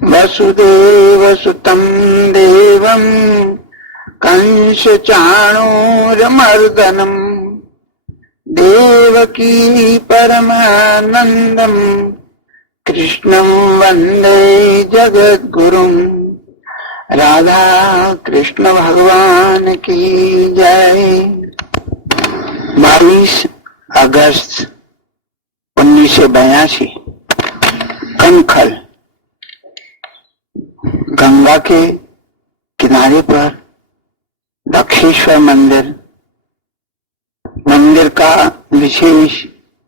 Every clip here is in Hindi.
वसुदेव सुतं देवं कंस चाणूरमर्दनम् देवकी परमानंदम कृष्णं वंदे जगद्गुरुं। राधा कृष्ण भगवान की जय। 22 अगस्त 1982 कनखल गंगा के किनारे पर दक्षेश्वर मंदिर का विशेष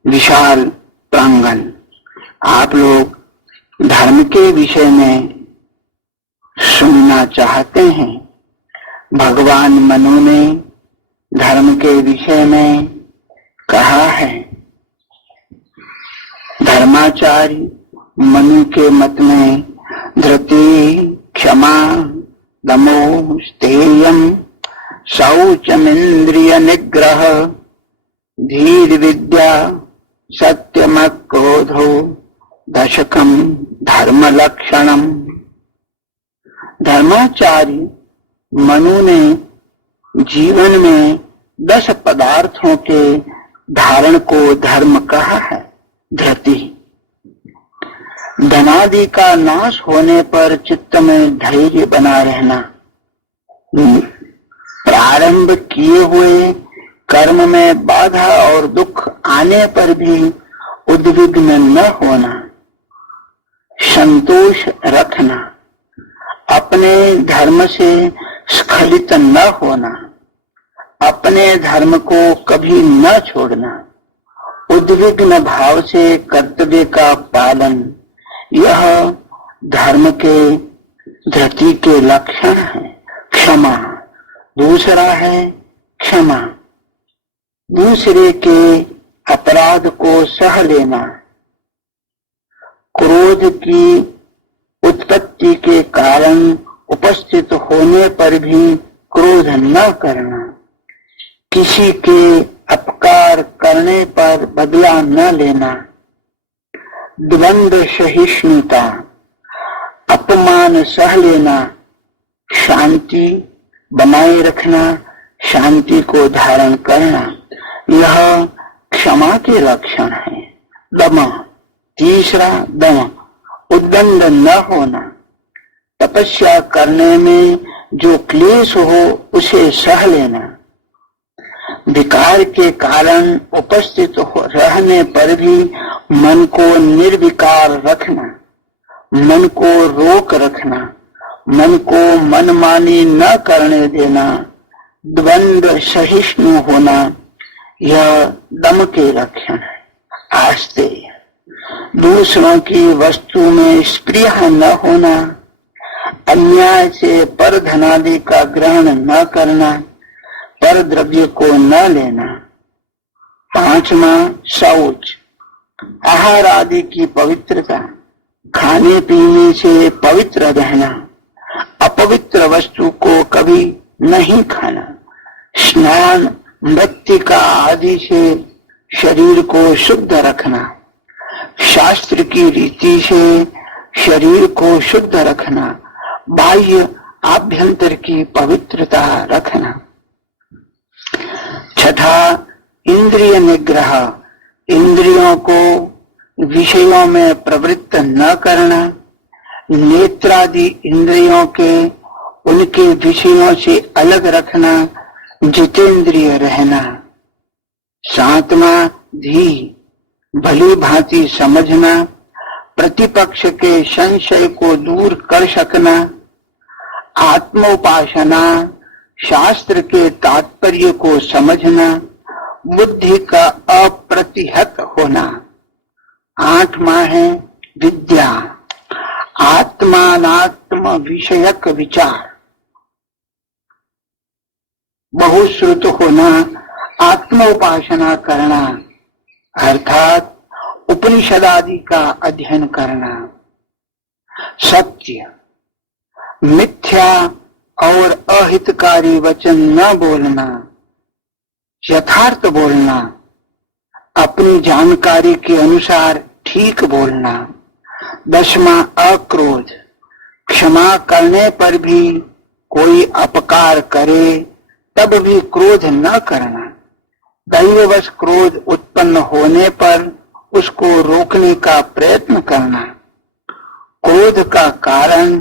विशाल प्रांगण। आप लोग धर्म के विषय में सुनना चाहते हैं। भगवान मनु ने धर्म के विषय में कहा है। धर्माचार्य मनु के मत में धृति, क्षमा, दमो, स्थेयम, शौचमिंद्रिय निग्रह, धीर विद्या, सत्यम क्रोधो, दशकम धर्म लक्षणम। धर्माचार्य मनु ने जीवन में 10 पदार्थों के धारण को धर्म कहा है। धृति, धनादि का नाश होने पर चित्त में धैर्य बना रहना। प्रारंभ किए हुए कर्म में बाधा और दुख आने पर भी उद्विग्न न होना। संतोष रखना, अपने धर्म से स्खलित न होना, अपने धर्म को कभी न छोड़ना, उद्विग्न भाव से कर्तव्य का पालन, यह धर्म के धृति के लक्षण है। क्षमा, दूसरा है क्षमा, दूसरे के अपराध को सह लेना। क्रोध की उत्पत्ति के कारण उपस्थित होने पर भी क्रोध न करना। किसी के अपकार करने पर बदला न लेना। द्वंद्व सहिष्णुता, अपमान सह लेना। शांति बनाए रखना, शांति को धारण करना, यह क्षमा के लक्षण है। दम, तीसरा दम, उद्दंड न होना। तपस्या करने में जो क्लेश हो उसे सह लेना। विकार के कारण उपस्थित रहने पर भी मन को निर्विकार रखना, मन को रोक रखना, मन को मनमानी न करने देना। द्वंद्व सहिष्णु होना, यह दम के लक्षण है। आस्ते, दूसरों की वस्तु में स्पृहा न होना। अन्याय से पर धनादि का ग्रहण न करना, पर द्रव्य को न लेना। 5वां शौच, आहार आदि की पवित्रता, खाने पीने से पवित्र रहना, अपवित्र वस्तु को कभी नहीं खाना। स्नान, मृत्तिका आदि से शरीर को शुद्ध रखना, शास्त्र की रीति से शरीर को शुद्ध रखना, बाह्य आभ्यंतर की पवित्रता रखना। 6, इंद्रिय निग्रह, इंद्रियों को विषयों में प्रवृत्त न करना। नेत्रादि इंद्रियों के उनके विषयों से अलग रखना, जितेंद्रिय रहना। 7वां धी, भली भांति समझना, प्रतिपक्ष के संशय को दूर कर सकना। आत्मोपासना, शास्त्र के तात्पर्य को समझना, बुद्धि का अप्रतिहत होना। 8वां है विद्या, आत्मानात्म विषयक विचार, बहुश्रुत होना, आत्मोपासना करना, अर्थात उपनिषद आदि का अध्ययन करना। सत्य, मिथ्या और अहितकारी वचन न बोलना, यथार्थ बोलना, अपनी जानकारी के अनुसार ठीक बोलना। 10वां अक्रोध, क्षमा करने पर भी कोई अपकार करे तब भी क्रोध न करना। दैववश क्रोध उत्पन्न होने पर उसको रोकने का प्रयत्न करना। क्रोध का कारण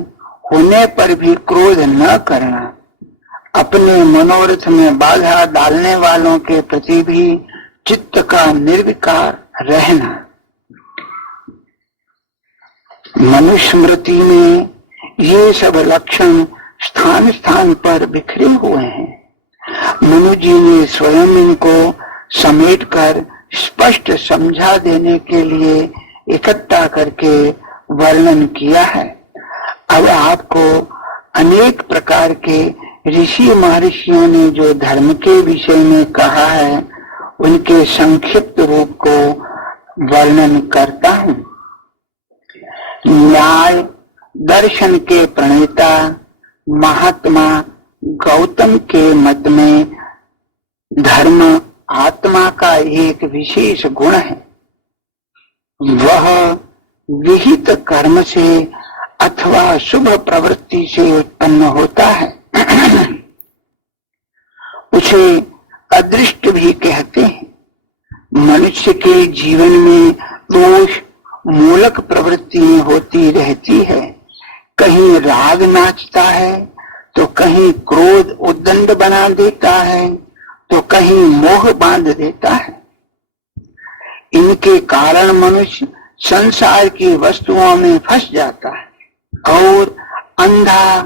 होने पर भी क्रोध न करना। अपने मनोरथ में बाधा डालने वालों के प्रति भी चित्त का निर्विकार रहना। मनुस्मृति में ये सब लक्षण स्थान स्थान पर बिखरे हुए हैं। मनु जी ने स्वयं इनको समेटकर स्पष्ट समझा देने के लिए इकट्ठा करके वर्णन किया है। अब आपको अनेक प्रकार के ऋषि महर्षियों ने जो धर्म के विषय में कहा है उनके संक्षिप्त रूप को वर्णन करता हूं। न्याय दर्शन के प्रणेता महात्मा गौतम के मत में धर्म आत्मा का एक विशेष गुण है। वह विहित कर्म से अथवा शुभ प्रवृत्ति से उत्पन्न होता है। उसे अदृष्ट भी कहते हैं। मनुष्य के जीवन में दोष मूलक प्रवृत्तियां होती रहती है। कहीं राग नाचता है तो कहीं क्रोध उद्दंड बना देता है तो कहीं मोह बांध देता है। इनके कारण मनुष्य संसार की वस्तुओं में फंस जाता है और अंधा,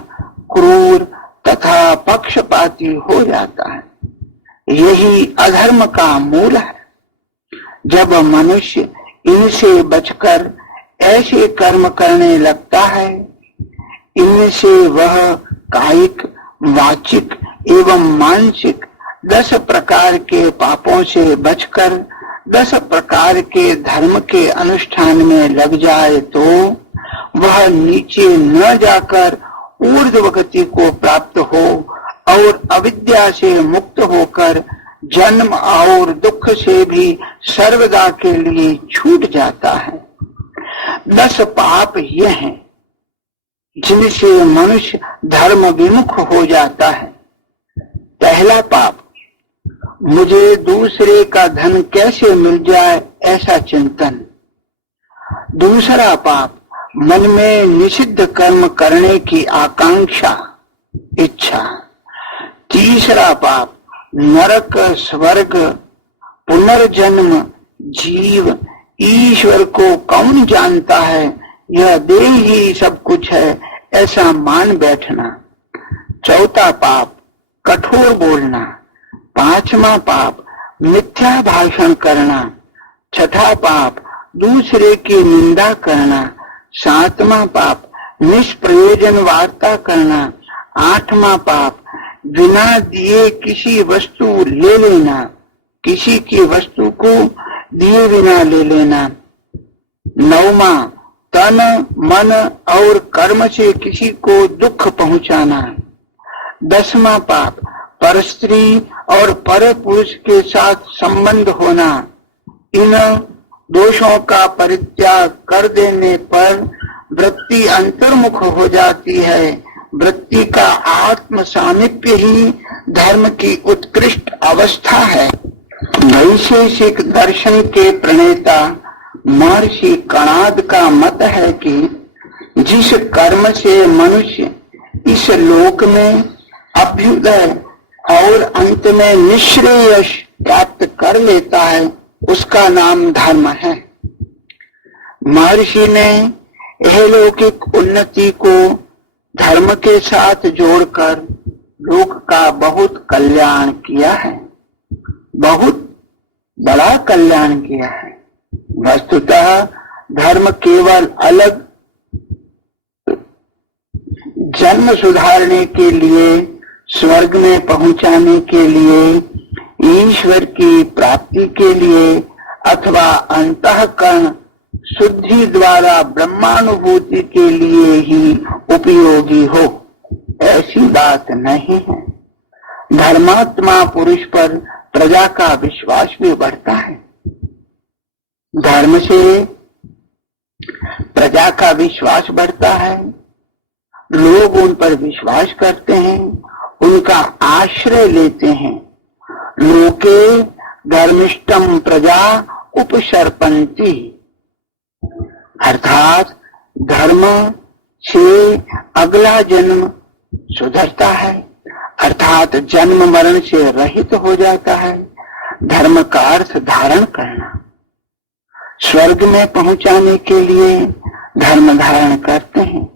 क्रूर तथा पक्षपाती हो जाता है। यही अधर्म का मूल है। जब मनुष्य इनसे बचकर ऐसे कर्म करने लगता है, इनसे वह कायिक, वाचिक एवं मानसिक 10 प्रकार के पापों से बचकर 10 प्रकार के धर्म के अनुष्ठान में लग जाए तो वह नीचे न जाकर ऊर्ध्व गति को प्राप्त हो और अविद्या से मुक्त होकर जन्म और दुख से भी सर्वदा के लिए छूट जाता है। 10 पाप ये हैं जिनसे मनुष्य धर्म विमुख हो जाता है। पहला पाप, मुझे दूसरे का धन कैसे मिल जाए ऐसा चिंतन। दूसरा पाप, मन में निषिद्ध कर्म करने की आकांक्षा, इच्छा। तीसरा पाप, नरक, स्वर्ग, पुनर्जन्म, जीव, ईश्वर को कौन जानता है, यह देह ही सब कुछ है ऐसा मान बैठना। चौथा पाप, कठोर बोलना। पांचवा पाप, मिथ्या भाषण करना। छठा पाप, दूसरे की निंदा करना। सातवां पाप, निष्प्रयोजन वार्ता करना। आठवां पाप, बिना दिए किसी वस्तु ले लेना, किसी की वस्तु को दिए बिना ले लेना। नौवां, तन, मन और कर्म से किसी को दुख पहुंचाना। 10वां पाप, परस्त्री और पर पुरुष के साथ संबंध होना। इन दोषों का परित्याग कर देने पर वृत्ति अंतर्मुख हो जाती है। वृत्ति का आत्म सामीप्य ही धर्म की उत्कृष्ट अवस्था है। वैशेषिक दर्शन के प्रणेता महर्षि कणाद का मत है कि जिस कर्म से मनुष्य इस लोक में अभ्युदय और अंत में निःश्रेयस प्राप्त कर लेता है उसका नाम धर्म है। महर्षि ने इहलौकिक उन्नति को धर्म के साथ जोड़कर लोक का बहुत कल्याण किया है, बहुत बड़ा कल्याण किया है। वस्तुतः धर्म केवल अलग जन्म सुधारने के लिए, स्वर्ग में पहुंचाने के लिए, ईश्वर की प्राप्ति के लिए अथवा अंतःकरण शुद्धि द्वारा ब्रह्मानुभूति के लिए ही उपयोगी हो, ऐसी बात नहीं है। धर्मात्मा पुरुष पर प्रजा का विश्वास भी बढ़ता है। धर्म से प्रजा का विश्वास बढ़ता है, लोग उन पर विश्वास करते हैं, उनका आश्रय लेते हैं। लोके धर्मिष्ठम प्रजा उपसर्पन्ति, अर्थात धर्म से अगला जन्म सुधरता है, अर्थात जन्म मरण से रहित हो जाता है। धर्म का अर्थ धारण करना, स्वर्ग में पहुंचाने के लिए धर्म धारण करते हैं।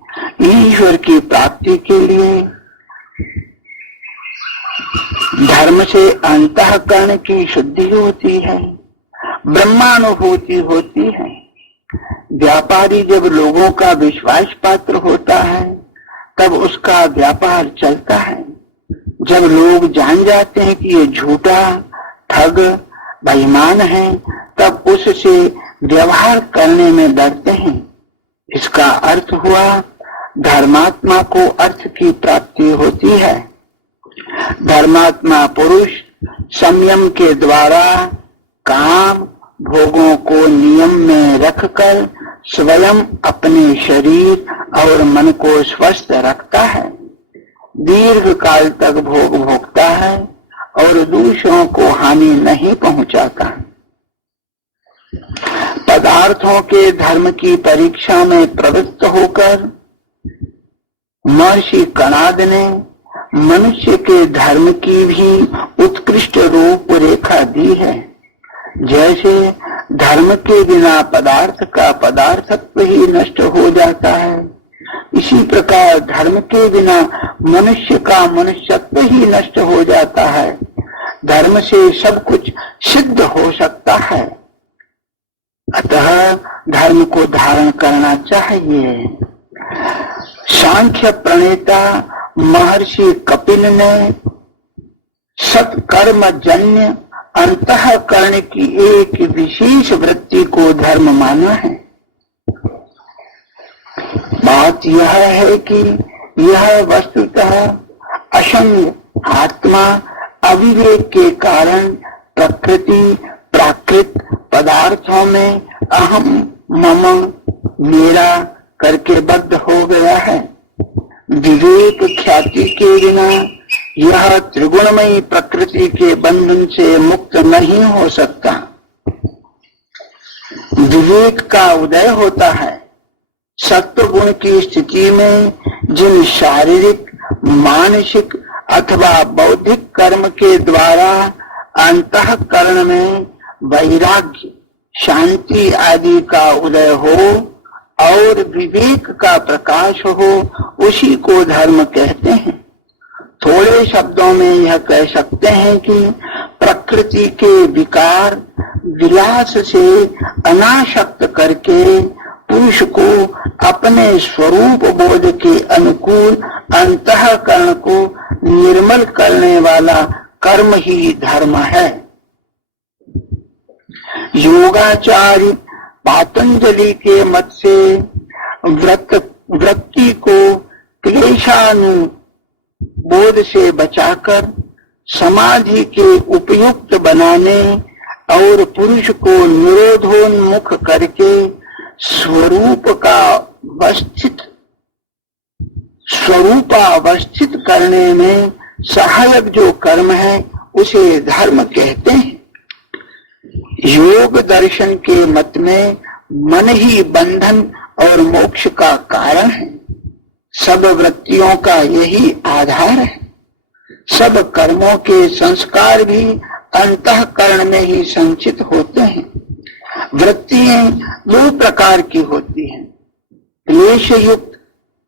ईश्वर की प्राप्ति के लिए धर्म से अंतःकरण की शुद्धि होती है, ब्रह्मानुभूति होती है। व्यापारी जब लोगों का विश्वास पात्र होता है तब उसका व्यापार चलता है। जब लोग जान जाते हैं कि ये झूठा, ठग, बेईमान है, तब उससे व्यवहार करने में डरते हैं। इसका अर्थ हुआ धर्मात्मा को अर्थ की प्राप्ति होती है। धर्मात्मा पुरुष संयम के द्वारा काम भोगों को नियम में रखकर स्वयं अपने शरीर और मन को स्वस्थ रखता है, दीर्घ काल तक भोग भोगता है और दूसरों को हानि नहीं पहुंचाता। पदार्थों के धर्म की परीक्षा में प्रवृत्त होकर महर्षि कणाद ने मनुष्य के धर्म की भी उत्कृष्ट रूप रेखा दी है। जैसे धर्म के बिना पदार्थ का पदार्थत्व ही नष्ट हो जाता है, इसी प्रकार धर्म के बिना मनुष्य का मनुष्यत्व ही नष्ट हो जाता है। धर्म से सब कुछ सिद्ध हो सकता है, अतः धर्म को धारण करना चाहिए। सांख्य प्रणेता महर्षि कपिल ने सत्कर्म जन्य अंतःकरण की एक विशेष वृत्ति को धर्म माना है। बात यह है कि यह वस्तुतः असंग आत्मा अविवेक के कारण प्रकृति प्राकृत पदार्थों में अहम मम मेरा करके बद्ध हो गया है। विवेक ख्याति के बिना यह त्रिगुणमयी प्रकृति के बंधन से मुक्त नहीं हो सकता। विवेक का उदय होता है सत्व गुण की स्थिति में जिन शारीरिक, मानसिक अथवा बौद्धिक कर्म के द्वारा अंतःकरण में वैराग्य, शांति आदि का उदय हो और विवेक का प्रकाश हो, उसी को धर्म कहते हैं। थोड़े शब्दों में यह कह सकते हैं कि प्रकृति के विकार विलास से अनासक्त करके पुरुष को अपने स्वरूप बोध के अनुकूल अंतःकरण को निर्मल करने वाला कर्म ही धर्म है। योगाचार्य पातंजलि के मत से वृत्ति को क्लेशानुबोध से बचाकर समाधि के उपयुक्त बनाने और पुरुष को निरोधोन्मुख करके स्वरूपावस्थित करने में सहायक जो कर्म है उसे धर्म कहते हैं। योग दर्शन के मत में मन ही बंधन और मोक्ष का कारण है। सब वृत्तियों का यही आधार है। सब कर्मों के संस्कार भी अंतःकरण में ही संचित होते हैं। वृत्तियां दो प्रकार की होती हैं, क्लेश युक्त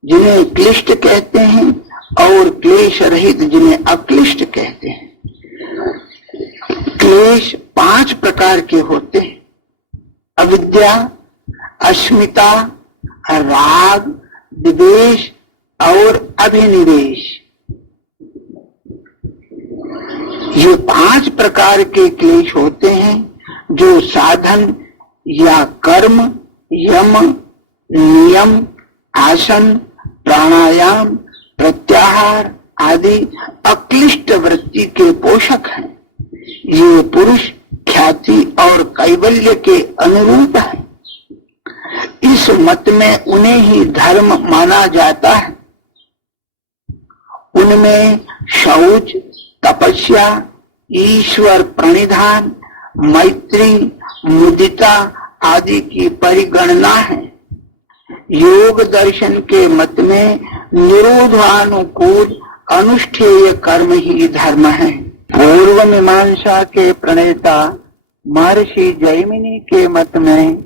जिन्हें क्लिष्ट कहते हैं और क्लेश रहित जिन्हें अक्लिष्ट कहते हैं। क्लेश 5 प्रकार के होते हैं, अविद्या, अस्मिता, राग, द्वेष और अभिनिवेश। ये 5 प्रकार के क्लेश होते हैं जो साधन या कर्म, यम, नियम, आसन, प्राणायाम, प्रत्याहार आदि अक्लिष्ट वृत्ति के पोषक हैं। ये पुरुष ख्याति और कैवल्य के अनुरूप है। इस मत में उन्हें ही धर्म माना जाता है। उनमें शौच, तपस्या, ईश्वर प्रणिधान, मैत्री, मुदिता आदि की परिगणना है। योग दर्शन के मत में निरोधानुकूल अनुष्ठेय कर्म ही धर्म है। पूर्व मीमांसा के प्रणेता महर्षि जैमिनी के मत में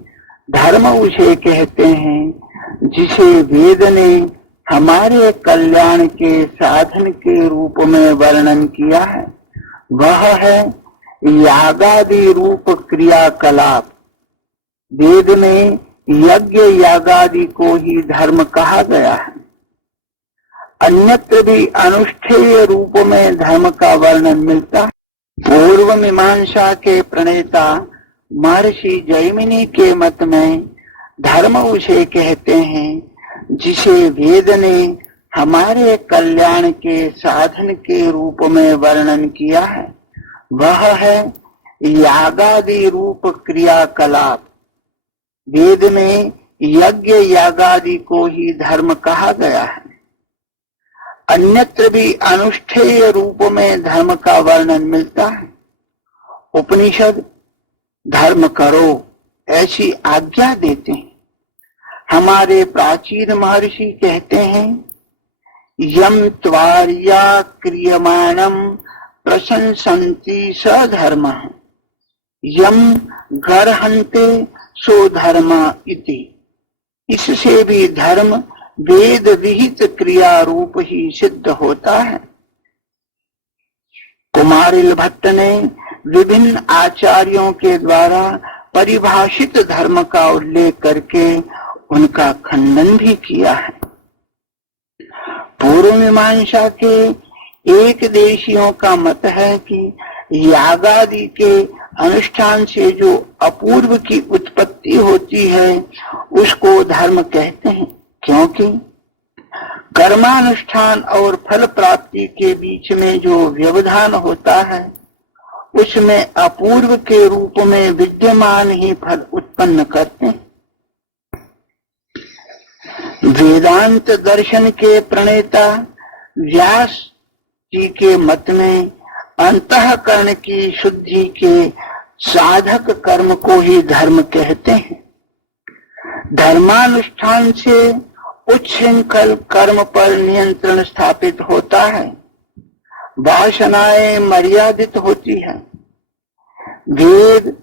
धर्म उसे कहते हैं जिसे वेद ने हमारे कल्याण के साधन के रूप में वर्णन किया है। वह है यागादि रूप क्रियाकलाप। वेद में यज्ञ यागादि को ही धर्म कहा गया है। अन्यत्र भी अनुष्ठेय रूप में धर्म का वर्णन मिलता है। पूर्व मीमांसा के प्रणेता महर्षि जैमिनी के मत में धर्म उसे कहते हैं जिसे वेद ने हमारे कल्याण के साधन के रूप में वर्णन किया है। वह है यागादि रूप क्रियाकलाप। वेद में यज्ञ यागादि को ही धर्म कहा गया है। अन्यत्र भी अनुष्ठेय रूप में धर्म का वर्णन मिलता है। उपनिषद धर्म करो ऐसी आज्ञा देते हैं। हमारे प्राचीन महर्षि कहते हैं यम त्वार्या क्रियमाणम प्रशंसन्ति स धर्म यम गर्हन्ते सो धर्म इति। इससे भी धर्म वेद विहित क्रिया रूप ही सिद्ध होता है। कुमारिल भट्ट ने विभिन्न आचार्यों के द्वारा परिभाषित धर्म का उल्लेख करके उनका खंडन भी किया है। पूर्व मीमांसा के एक देशियों का मत है कि यागादि के अनुष्ठान से जो अपूर्व की उत्पत्ति होती है उसको धर्म कहते हैं, क्योंकि कर्मानुष्ठान और फल प्राप्ति के बीच में जो व्यवधान होता है उसमें अपूर्व के रूप में विद्यमान ही फल उत्पन्न करते हैं। वेदांत दर्शन के प्रणेता व्यास जी के मत में अंतःकरण की शुद्धि के साधक कर्म को ही धर्म कहते हैं। धर्मानुष्ठान से उच्छृंखल कर्म पर नियंत्रण स्थापित होता है। वासनाएं मर्यादित होती है। वेद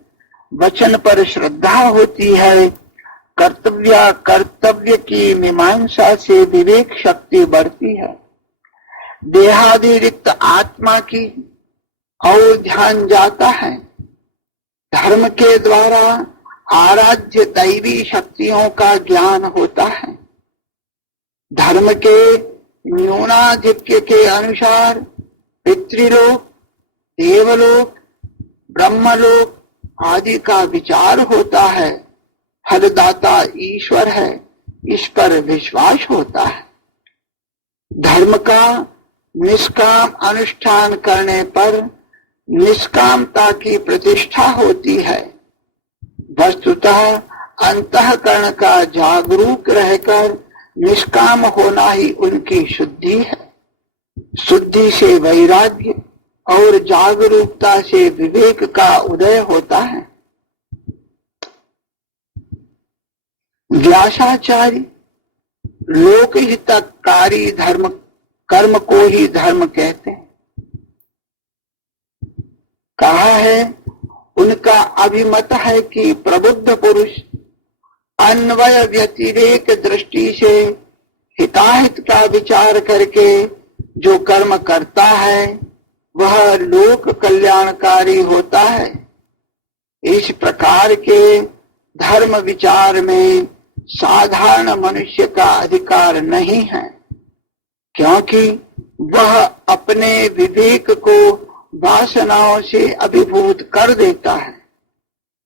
वचन पर श्रद्धा होती है। कर्तव्य की मीमांसा से विवेक शक्ति बढ़ती है। देहादिरिक्त आत्मा की और ध्यान जाता है। धर्म के द्वारा आराध्य दैवी शक्तियों का ज्ञान होता है। धर्म के न्यूनाधिक्य के अनुसार पितृलोक, देवलोक, ब्रह्मलोक आदि का विचार होता है। फलदाता ईश्वर है, इस पर विश्वास होता है। धर्म का निष्काम अनुष्ठान करने पर निष्कामता की प्रतिष्ठा होती है। वस्तुतः अंतःकरण का जागरूक रहकर निष्काम होना ही उनकी शुद्धि है। शुद्धि से वैराग्य और जागरूकता से विवेक का उदय होता है। व्यासाचार्य लोकहितकारी धर्म कर्म को ही धर्म कहते हैं। कहा है उनका अभिमत है कि प्रबुद्ध पुरुष अन्वय व्यतिरेक दृष्टि से हिताहित का विचार करके जो कर्म करता है वह लोक कल्याणकारी होता है। इस प्रकार के धर्म विचार में साधारण मनुष्य का अधिकार नहीं है, क्योंकि वह अपने विवेक को वासनाओं से अभिभूत कर देता है।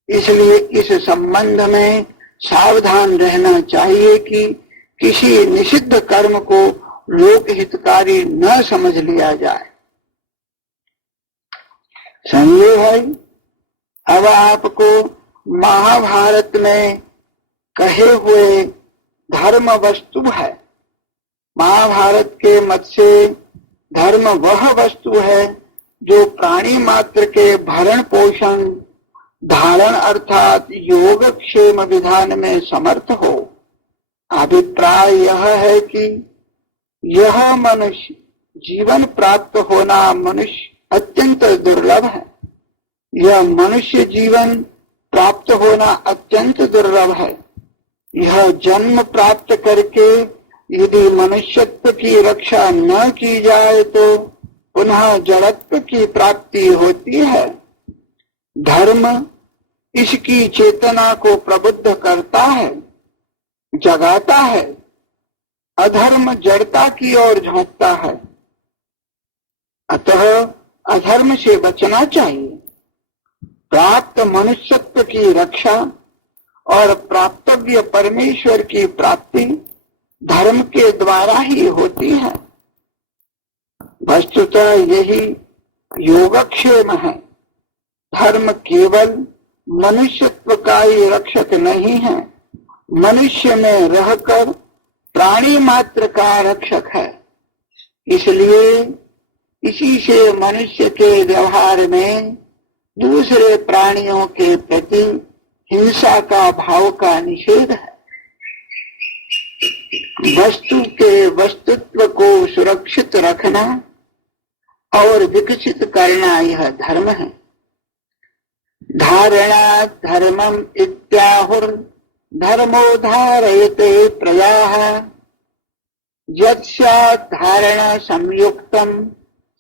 इसलिए इस संबंध में सावधान रहना चाहिए कि किसी निषिद्ध कर्म को लोकहितकारी न समझ लिया जाए। समझे भाई, अब आपको महाभारत में कहे हुए धर्म वस्तु है। महाभारत के मत से धर्म वह वस्तु है जो प्राणी मात्र के भरण पोषण धारण अर्थात योगक्षेम विधान में समर्थ हो। अभिप्राय यह है कि यह मनुष्य जीवन प्राप्त होना मनुष्य अत्यंत दुर्लभ है। यह मनुष्य जीवन प्राप्त होना अत्यंत दुर्लभ है। यह जन्म प्राप्त करके यदि मनुष्यत्व की रक्षा न की जाए तो पुनः जड़त्व की प्राप्ति होती है। धर्म इसकी चेतना को प्रबुद्ध करता है, जगाता है। अधर्म जड़ता की ओर झोंकता है। अतः अधर्म से बचना चाहिए। प्राप्त मनुष्यत्व की रक्षा और प्राप्तव्य परमेश्वर की प्राप्ति धर्म के द्वारा ही होती है। वस्तुतः यही योगक्षेम है। धर्म केवल मनुष्यत्व का ही रक्षक नहीं है, मनुष्य में रहकर प्राणी मात्र का रक्षक है। इसलिए इसी से मनुष्य के व्यवहार में दूसरे प्राणियों के प्रति हिंसा का भाव का निषेध है। वस्तु के वस्तुत्व को सुरक्षित रखना और विकसित करना यह धर्म है। धारणा धर्मम इत्याहुर धर्मो धारयते प्रजाः यत्स्यात् धारण संयुक्तम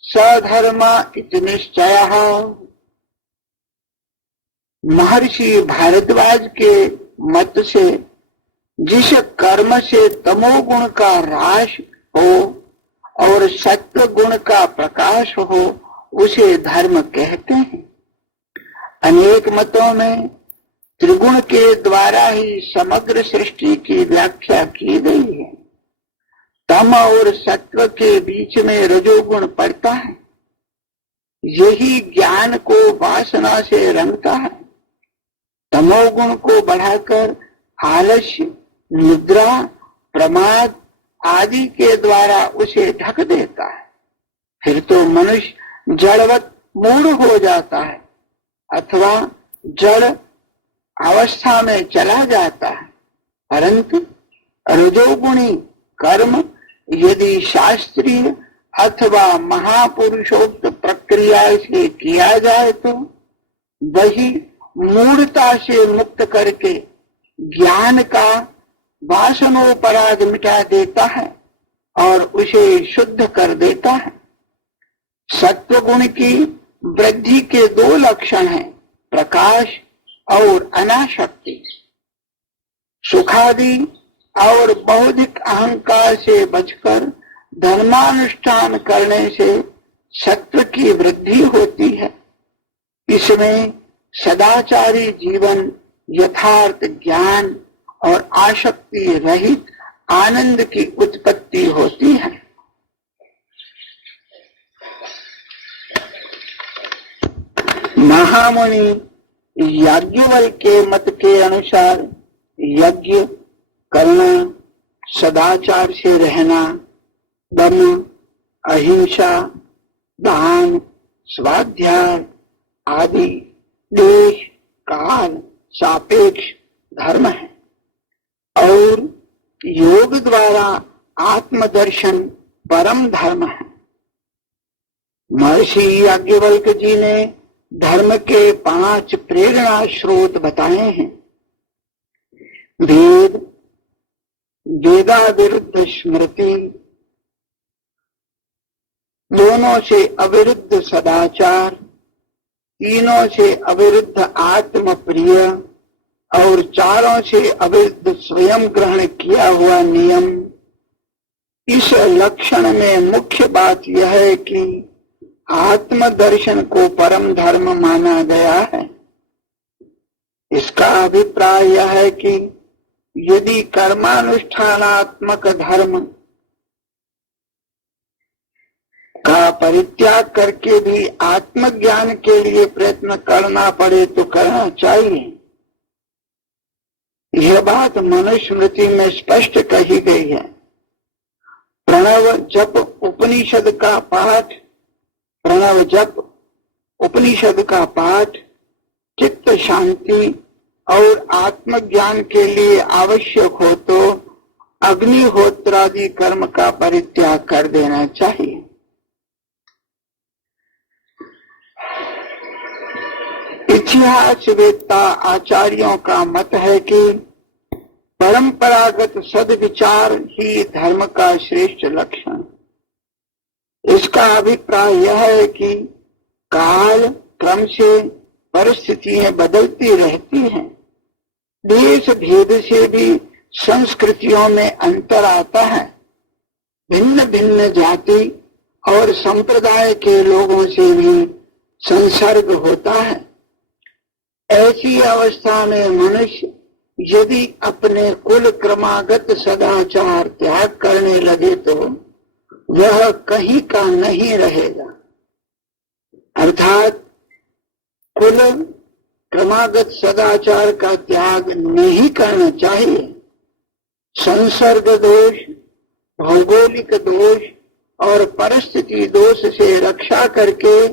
सधर्म इति निश्चयः। महर्षि भारद्वाज के मत से जिस कर्म से तमोगुण का ह्रास हो और सत्व गुण का प्रकाश हो उसे धर्म कहते हैं। अनेक मतों में त्रिगुण के द्वारा ही समग्र सृष्टि की व्याख्या की गई है। तम और सत्व के बीच में रजोगुण पड़ता है। यही ज्ञान को वासना से रंगता है। तमोगुण को बढ़ाकर आलस्य, निद्रा, प्रमाद आदि के द्वारा उसे ढक देता है। फिर तो मनुष्य जड़वत मूढ़ हो जाता है अथवा जड़ अवस्था में चला जाता है। परंतु रजोगुणी कर्म यदि शास्त्रीय अथवा महापुरुषोक्त प्रक्रिया से किया जाए तो वही मूढ़ता से मुक्त करके ज्ञान का वासनोपराध मिटा देता है और उसे शुद्ध कर देता है। सत्व गुण की वृद्धि के दो लक्षण हैं, प्रकाश और अनासक्ति। सुखादि और बौद्धिक अहंकार से बचकर धर्मानुष्ठान करने से सत्व की वृद्धि होती है। इसमें सदाचारी जीवन, यथार्थ ज्ञान और आसक्ति रहित आनंद की उत्पत्ति होती है। महामुनि याज्ञवल्क्य के मत के अनुसार यज्ञ करना, सदाचार से रहना, दम, अहिंसा, दान, स्वाध्याय आदि देश काल सापेक्ष धर्म है और योग द्वारा आत्मदर्शन परम धर्म है। महर्षि याज्ञवल्क्य जी ने धर्म के 5 प्रेरणा स्रोत बताए हैं। वेद, वेदा विरुद्ध स्मृति, दोनों से अविरुद्ध सदाचार, तीनों से अविरुद्ध आत्म प्रिय और चारों से अविरुद्ध स्वयं ग्रहण किया हुआ नियम। इस लक्षण में मुख्य बात यह है कि आत्म दर्शन को परम धर्म माना गया है। इसका अभिप्राय यह है कि यदि कर्मानुष्ठानात्मक धर्म का परित्याग करके भी आत्मज्ञान के लिए प्रयत्न करना पड़े तो करना चाहिए। यह बात मनुस्मृति में स्पष्ट कही गई है। प्रणव जप उपनिषद का पाठ, प्रणव जप उपनिषद का पाठ चित्त शांति और आत्मज्ञान के लिए आवश्यक हो तो अग्निहोत्रादि कर्म का परित्याग कर देना चाहिए। इतिहास वेत्ता आचार्यों का मत है कि परंपरागत सद्विचार ही धर्म का श्रेष्ठ लक्षण। इसका अभिप्राय यह है कि काल क्रम से परिस्थितियां बदलती रहती हैं, देश भेद से भी संस्कृतियों में अंतर आता है, भिन्न भिन्न जाति और संप्रदाय के लोगों से भी संसर्ग होता है। ऐसी अवस्था में मनुष्य यदि अपने कुल क्रमागत सदाचार त्याग करने लगे तो वह कहीं का नहीं रहेगा। अर्थात कुल क्रमागत सदाचार का त्याग नहीं करना चाहिए। संसर्ग दोष, भौगोलिक दोष और परिस्थिति दोष से रक्षा करके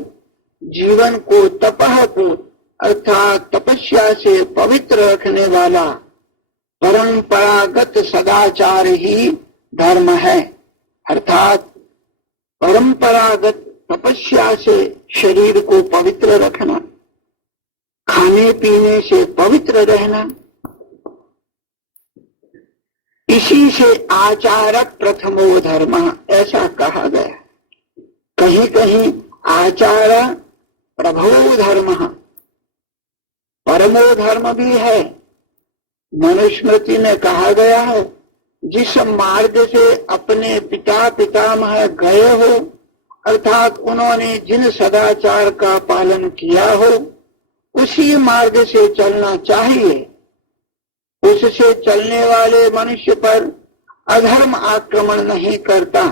जीवन को तपःपूत अर्थात तपस्या से पवित्र रखने वाला परंपरागत सदाचार ही धर्म है। अर्थात परंपरागत तपस्या से शरीर को पवित्र रखना, खाने पीने से पवित्र रहना, इसी से आचारक प्रथमो धर्म ऐसा कहा गया। कहीं कहीं आचार प्रभो धर्म परमो धर्म भी है। मनुस्मृति में कहा गया है, जिस मार्ग से अपने पिता पितामह गए हो अर्थात उन्होंने जिन सदाचार का पालन किया हो उसी मार्ग से चलना चाहिए। उससे चलने वाले मनुष्य पर अधर्म आक्रमण नहीं करता।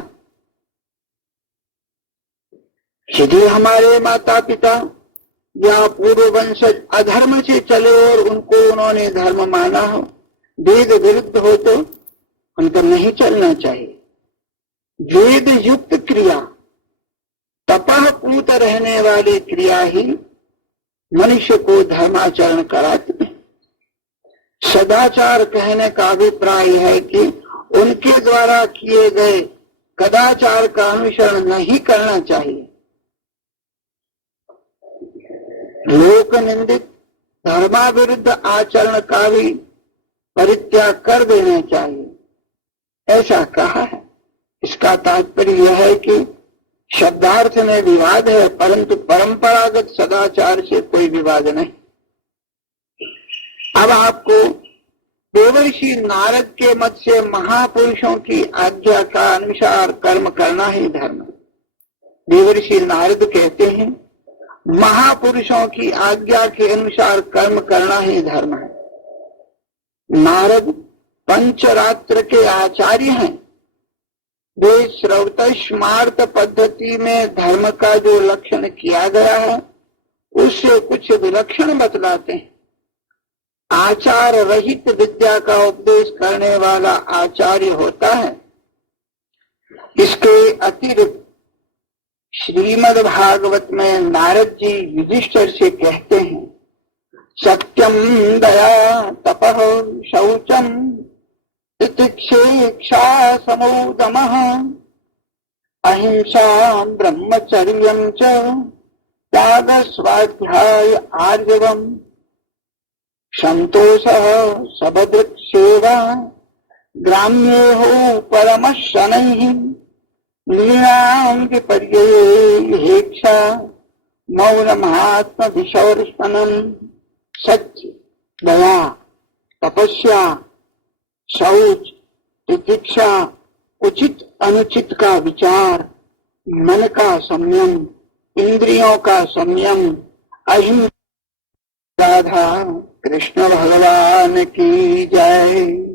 यदि हमारे माता पिता या पूर्व वंशज अधर्म से चले और उनको उन्होंने धर्म माना हो, वेद विरुद्ध हो तो उनको नहीं चलना चाहिए। वेद युक्त क्रिया, तपःपूत रहने वाली क्रिया ही मनुष्य को धर्माचरण कराती है। सदाचार कहने का अभिप्राय है कि उनके द्वारा किए गए कदाचार का अनुसरण नहीं करना चाहिए। लोक निंदित धर्माविरुद्ध आचरण का भी परित्याग कर देना चाहिए, ऐसा कहा है। इसका तात्पर्य यह है कि शब्दार्थ में विवाद है परंतु परंपरागत सदाचार से कोई विवाद नहीं। अब आपको देवर्षि नारद के मत से महापुरुषों की आज्ञा का अनुसार कर्म करना ही धर्म। देवर्षि नारद कहते हैं महापुरुषों की आज्ञा के अनुसार कर्म करना ही धर्म है। नारद पंचरात्र के आचार्य हैं। वे श्रौत स्मार्त पद्धति में धर्म का जो लक्षण किया गया है उससे कुछ विलक्षण बतलाते हैं। आचार रहित विद्या का उपदेश करने वाला आचार्य होता है। इसके अतिरिक्त श्रीमद् भागवत में नारद जी युधिष्ठिर से कहते हैं, सत्यम दया तपः शौचम तितिक्षेक्षा समोदमः अहिंसा ब्रह्मचर्यं च त्याग स्वाध्याय आर्जवम् संतोषः सबदृक् सेवा ग्राम्यो परमः शनैः लीलां विपर्ययेक्षा मौनमात्म विशौर्षणम्। सत्य, दया, तपस्या, शौच, तितिक्षा, उचित अनुचित का विचार, मन का संयम, इंद्रियों का संयम, अहिंसा। राधा कृष्ण भगवान की जय।